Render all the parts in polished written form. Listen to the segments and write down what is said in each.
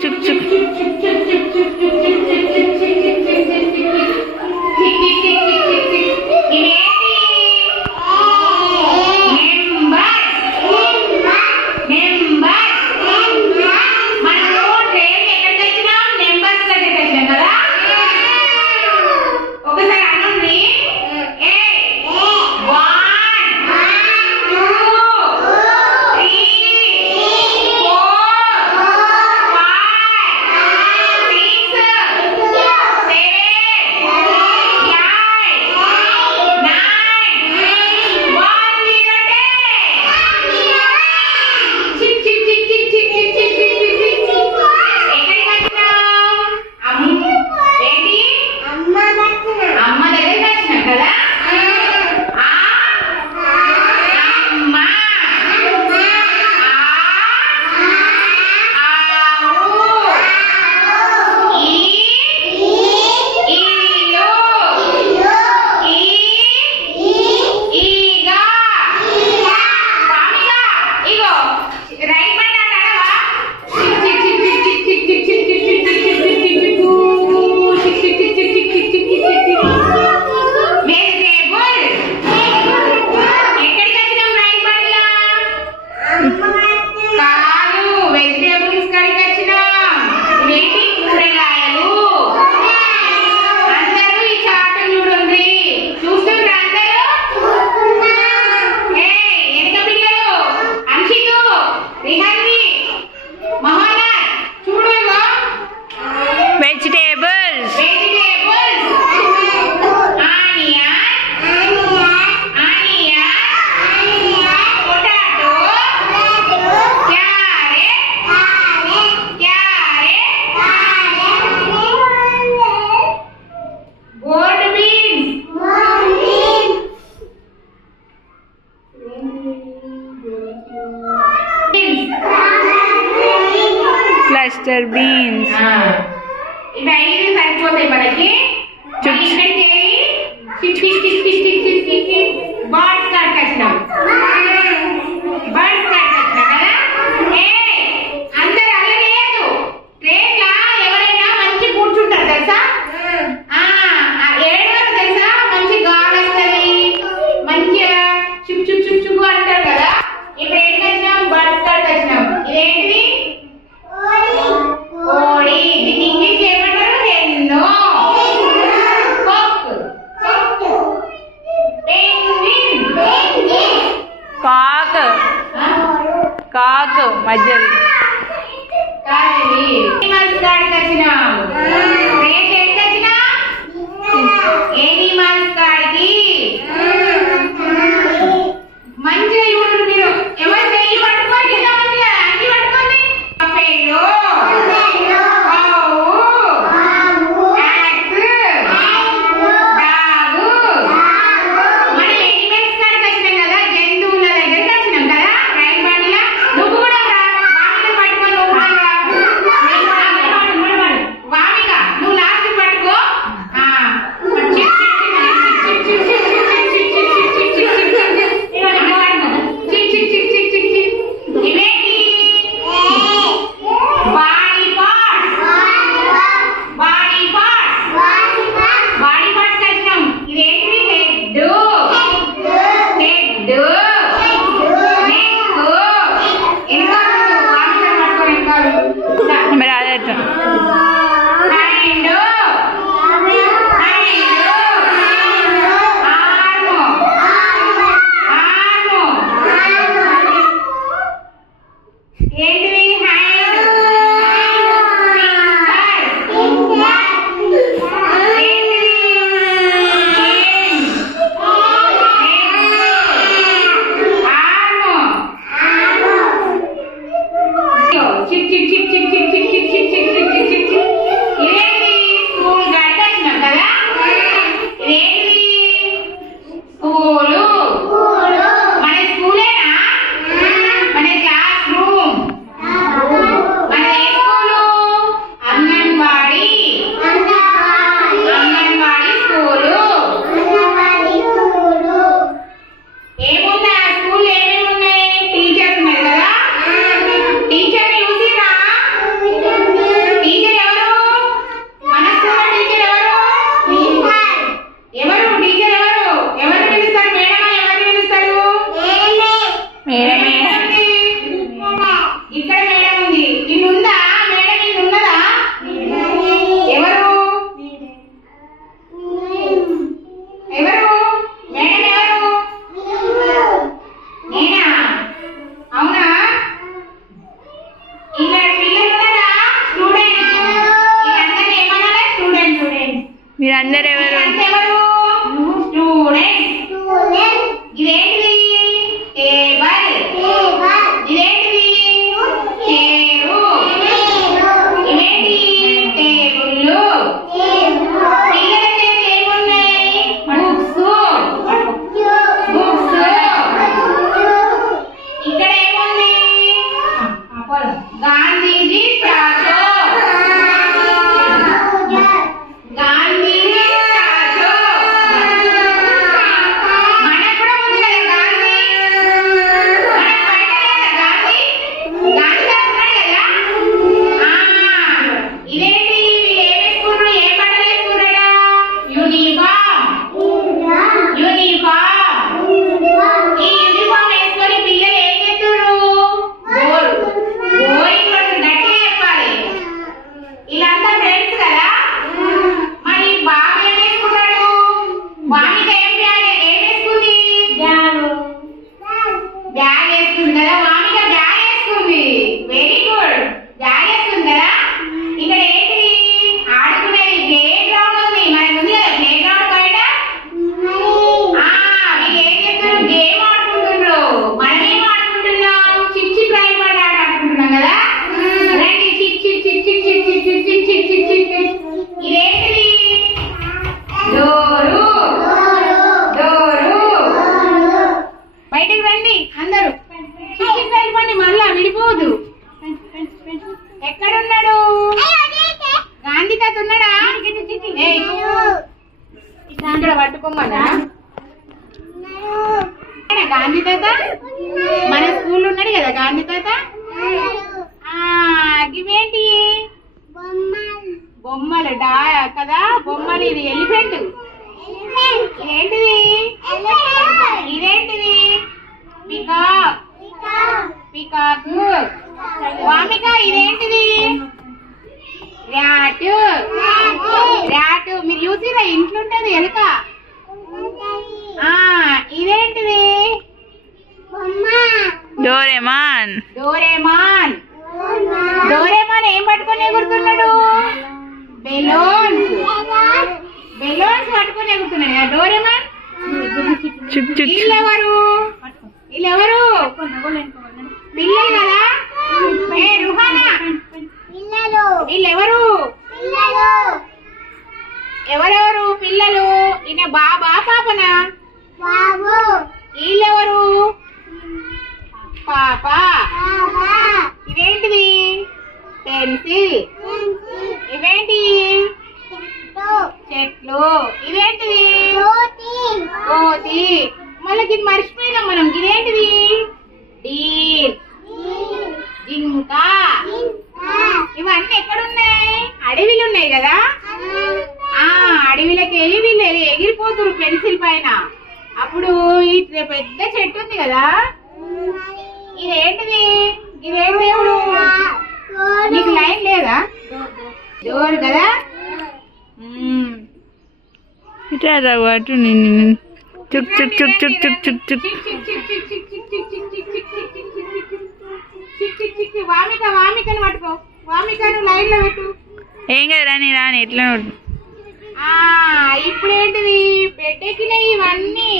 చుక్ చుక్ cluster beans. ఇవి ఐదు సరిపోతాయి మనకి. బర్డ్స్ కార్డ్కి వచ్చినాం. బర్డ్స్ కార్డ్కి వచ్చినాం కదా. అందరు అల్లనేయద్దు. ట్రైన్లా ఎవరైనా మంచి కూర్చుంటారు తెలుసా. ఏడవరు తెలుసా. మంచి గాలి వస్తుంది, మంచిగా చుక్ చుక్ చుక్ చుక్ అంటారు కదా. ఇప్పుడు ఏంటి వచ్చినాం, బర్డ్స్ కార్డ్కి వచ్చినాం. ఇదేంటిది కోడి. దీన్ని ఇంగ్లీష్ ఏమంటారు, హెన్ను. కాక్ కాక్ మధ్యది ఎనిమల్స్ కాడికి వచ్చినాం. ఏంటికి వచ్చినా ఎనిమల్స్ కాడికి. మంచిగా చూడండి మీరు. ఎవరు చెయ్యి పట్టుకోండి కింద, మంచిగా అన్ని పట్టుకోండి. పెళ్ళు, చిక్ చిక్ చిక్ చిక్ చిక్ చిక్ చిక్ చిక్ చిక్ చిక్ చిక్. ఇదేంటి మీరందరూ ఎవరు? స్టూడెంట్. ఇదేంటిది? టేబుల్. ఇదేంటిది? చైరు. ఇవేంటి? టేబుల్. పిల్లల చేతి ఏమున్నాయి? బుక్స్. ఇక్కడ ఏముంది? గాంధీజీ స్టాచ్యూ. గాంధీజీ స్టాచ్యూ. మనకు కూడా ఉంది కదా గాంధీ. మనకు బయట లేదా గాంధీ? గాంధీ ఉన్నాడు కదా. ఇదేంటి? వీళ్ళు ఏం వేసుకున్నారు? ఏ బట్టలు వేసుకున్నాడా? యూనిఫామ్. ఈ యూనిఫామ్ వేసుకొని పిల్లలు ఏం చేస్తున్నారు? బోరింగ్ గట్టిగా చెప్పాలి. వీళ్ళంతా ఫ్రెండ్స్ కదా. మరి బాబు ఏం వేసుకున్నాడు? వామిక ఏం వేసుకుంది? బ్యాగ్ వేసుకుంది కదా. వామిక బ్యాగ్ వేసుకుంది. Very good. బ్యాగ్ వేసుకుంది కదా. ఇక్కడ ఏంటిది? ఆడుకునేది ప్లే గ్రౌండ్ ఉంది. మనకి ఉంది కదా ప్లే గ్రౌండ్ బయట. వీళ్ళు ఏం చేస్తున్నారు? గేమ్ ఆడుకుంటున్నారు. మనం ఏం ఆడుకుంటున్నాం? చిప్ చిప్ రైల్ పడి ఆడుకుంటున్నాం కదా. రండి chip chip chip chip chip chip chip chip chip chip chip chip. ఇదేంటిది? డోరు. బయటకు రండి అందరూ. చిప్ చిప్ రైల్ పండి మళ్ళా విడిపోదు. ఎక్కడున్నాడు? గాంధీ తాత ఉన్నాడా? ఏయ్, ఇక్కడ పట్టుకోమన్నా. గాంధీ తాత మన స్కూల్లో ఉన్నాడు కదా గాంధీ తాత. ఇవేంటి? బొమ్మలు కదా. బొమ్మలు. ఇది ఎలిఫెంట్. ఇదేంటిది? ఇదేంటిది? పికాక్. వామిక ఇదేంటిది? ర్యాట్. మీరు చూసిరా? ఇంట్లో ఉంటది ఎలుక. ఇదేంటిది? డోరేమాన్. డోరేమాన్ ఏం పట్టుకొని ఎగురుతున్నాడు? బెలూన్స్ పట్టుకొని ఎగురుతున్నాడు కదా డోరేమాన్. వీళ్ళెవరు? పిల్లలు కదా. రుహానా వీళ్ళెవరు? ఎవరెవరు పిల్లలు? ఈయన బాబా పాపనా? వీళ్ళెవరు? పాప. ఇదేంటిది? పెన్సిల్. ఇవేంటి? చెట్లు. ఇదేంటిది? కోతి. మళ్ళీ ఇది మర్చిపోయినాం మనం. ఇదేంటిది? డీర్. జింక. ఇవన్నీ ఎక్కడున్నాయి? అడవిలు ఉన్నాయి కదా. అడవిలోకి వెళ్ళి వీళ్ళు ఎగిరిపోతురు పెన్సిల్ పైన. అప్పుడు ఈ పెద్ద చెట్టు ఉంది కదా. ఇదేంటిది? ఇదేం దేవుడు? నీకు లైన్ లేదా? డోర్ కదా. ఇట్లా అటు చుక్ చుక్ చుక్ చుక్ చుక్ చుక్ చుక్. వామికను పట్టుకో. వామికను లైన్ లో పెట్టు. ఏం కదా రాని ఎట్లా. ఇప్పుడు ఏంటిది? పెట్టెక్కినాయి ఇవన్నీ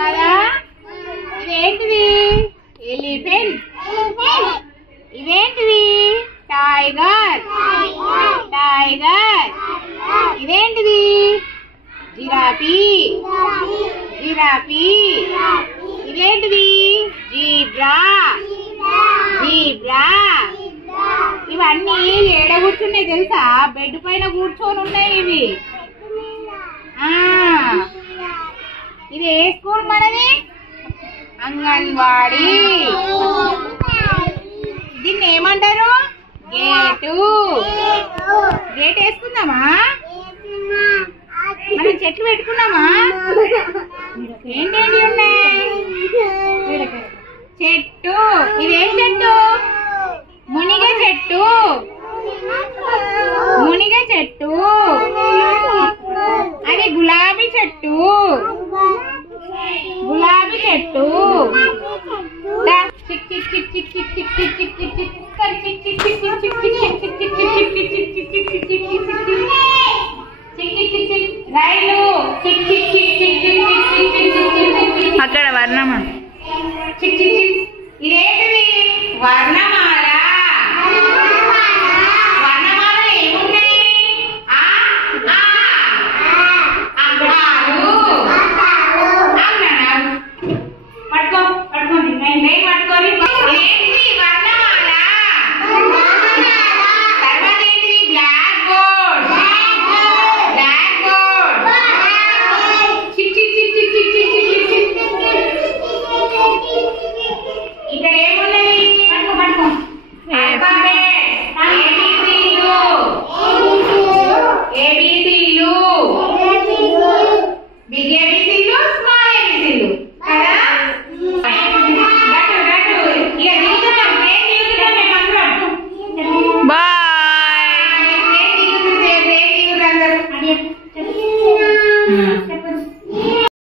కదా. ఇదేంటిది? ఎలిఫెంట్. ఇదేంటిది? టైగర్. ఇదేంటిది? జిరాఫీ. ఇదేంటిది? జీబ్రా. ఇవన్నీ ఏడ కూర్చున్నాయి తెలుసా? బెడ్ పైన కూర్చొని ఉన్నాయి ఇవి. ఇది ఏ స్కూల్ మనది? అంగన్వాడీ. దీన్ని ఏమంటారు? గేటు. గేట్ వేసుకుందామా? మనం చెట్లు పెట్టుకున్నామా? ఏంటేంటి ఉన్నాయి? చెట్టు. ఇదేం చెట్టు? మునిగ చెట్టు. అది గులాబీ చెట్టు. స్వర్ణమ్మ చిక్ చిక్ చిక్